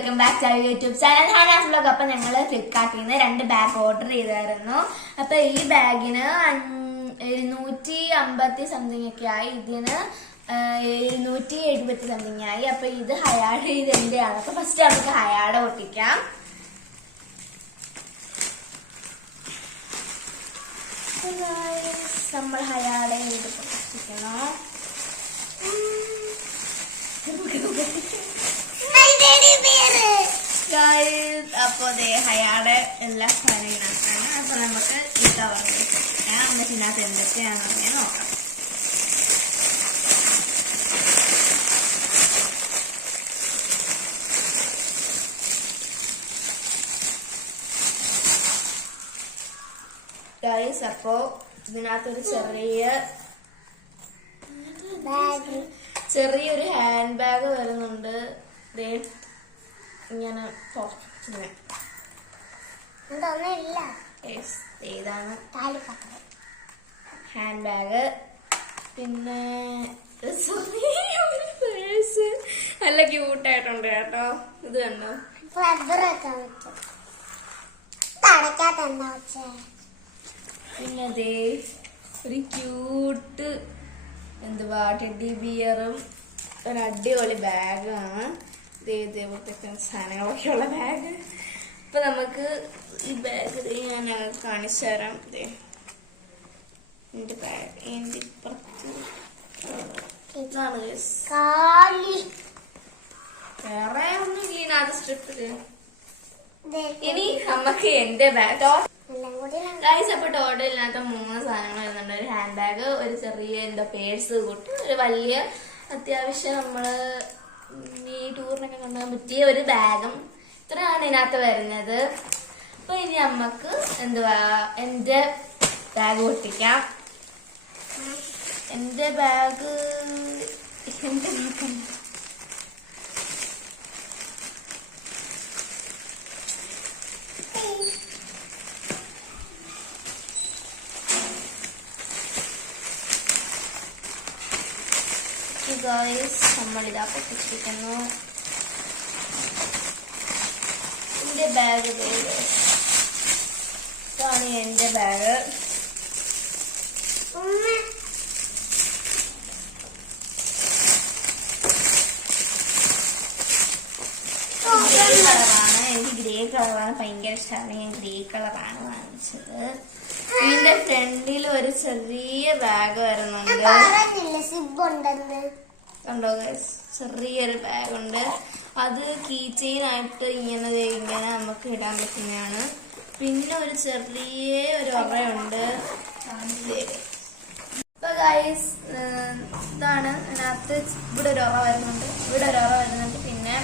Welcome back to YouTube channel hana'svlog. അപ്പൊ ഞങ്ങള് ഫ്ലിപ്കാർട്ടിൽ നിന്ന് 2 ബാഗ് ഓർഡർ ചെയ്തായിരുന്നു. അപ്പൊ ഈ ബാഗിന് 750 സംതിങ് ഒക്കെ ആയി, ഇതിന് 770 സംതിങ് ആയി. അപ്പൊ ഇത് ഹയാഡ് ഇത് എന്റെയാണ്. അപ്പൊ ഫസ്റ്റ് നമുക്ക് ഹയാഡ് ഒട്ടിക്കാം. നമ്മൾ ഹയാടെ ഒട്ടിക്കണം. അപ്പൊ ഹയാടെ എല്ലാ സാധനങ്ങളാണ്. അപ്പൊ നമുക്ക് ഈ കവറിൽ എന്നിട്ട് ഇതിനകത്ത് എന്തൊക്കെയാണെന്ന് നോക്കാം. ഗൈസ്, അപ്പോ ഇതിനകത്തൊരു ചെറിയൊരു ഹാൻഡ് ബാഗ് വരുന്നുണ്ട്. ഇങ്ങനെ ഇതാണ് ഹാൻഡ് ബാഗ്. പിന്നെ നല്ല ക്യൂട്ടായിട്ടുണ്ട് കേട്ടോ. ഇത് കണ്ടോ, പിന്നെ അതേ ഒരു ക്യൂട്ട് എന്തുവാ ടെഡി ബിയറും ഒരു അടിപൊളി ബാഗാണ്. ഇതേപോലത്തെ സാധനങ്ങളൊക്കെ ഉള്ള ബാഗ്. അപ്പൊ നമുക്ക് ഈ ബാഗ് ഞാൻ കാണിച്ചു തരാം. എന്റെ ബാഗ് എന്റെ ഇപ്പുറത്ത് ഇതാണ്. വേറെ ഒന്നും ഇതിനകത്ത് സ്ട്രിപ്പില്. ഇനി നമുക്ക് എന്റെ ബാഗ് ഗൈസ്. അപ്പൊ ടോട്ടൽ ഇതിനകത്ത് 3 സാധനങ്ങൾ വരുന്നുണ്ട്. ഒരു ഹാൻഡ് ബാഗ്, ഒരു ചെറിയ പേഴ്സ് കൂട്ടി, ഒരു വലിയ അത്യാവശ്യം നമ്മള് ഈ ടൂറിനൊക്കെ കൊണ്ടുപോകാൻ പറ്റിയ ഒരു ബാഗും. ഇത്രയാണ് ഇതിനകത്ത് വരുന്നത്. അപ്പൊ ഇനി നമുക്ക് എന്റെ ബാഗ് ഒട്ടിക്കാം. എന്റെ ബാഗ് ഗൈസ്, നമ്മളിതാ പൊട്ടിച്ചിരിക്കുന്നു. എന്റെ ബാഗ് ഇതാണ്. എന്റെ ബാഗ് കളറാണ്. എനിക്ക് ഗ്രേ കളറാണ് ഭയങ്കര ഇഷ്ടമാണ്. ഞാൻ ഗ്രേ കളറാണ് വാങ്ങിച്ചത്. ഇതിന്റെ ഫ്രണ്ടിൽ ഒരു ചെറിയ ബാഗ് വരുന്നുണ്ട്. കണ്ടോ ഗൈസ്, ചെറിയൊരു ബാഗ് ഉണ്ട്. അത് കീ ചെയിൻ ആയിട്ട് ഇങ്ങനെ നമുക്ക് ഇടാൻ പറ്റുന്നതാണ്. പിന്നെ ഒരു ചെറിയ ഒരു ഒറയുണ്ട്. അപ്പൊ ഗൈസ്, ഇതാണ് അതിനകത്ത്. ഇവിടെ ഒരു ഒറ വരുന്നുണ്ട്, ഇവിടെ ഒരു ഒറ വരുന്നുണ്ട്. പിന്നെ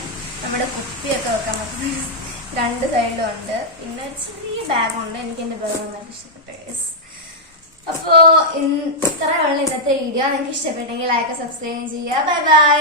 നമ്മുടെ കുപ്പിയൊക്കെ വെക്കാൻ പറ്റും. 2 സൈഡിലും ഉണ്ട്. പിന്നെ ഒരു ചെറിയ ബാഗുണ്ട്. എനിക്ക് എന്റെ ബാഗ് നന്നായിട്ട് ഇഷ്ടപ്പെട്ടു ഗൈസ്. അപ്പോ ഇത്രയുള്ള ഇന്നത്തെ വീഡിയോ. നിങ്ങൾക്ക് ഇഷ്ടപ്പെട്ടെങ്കിൽ ലൈക്ക് സബ്സ്ക്രൈബ് ചെയ്യുക. Bye bye.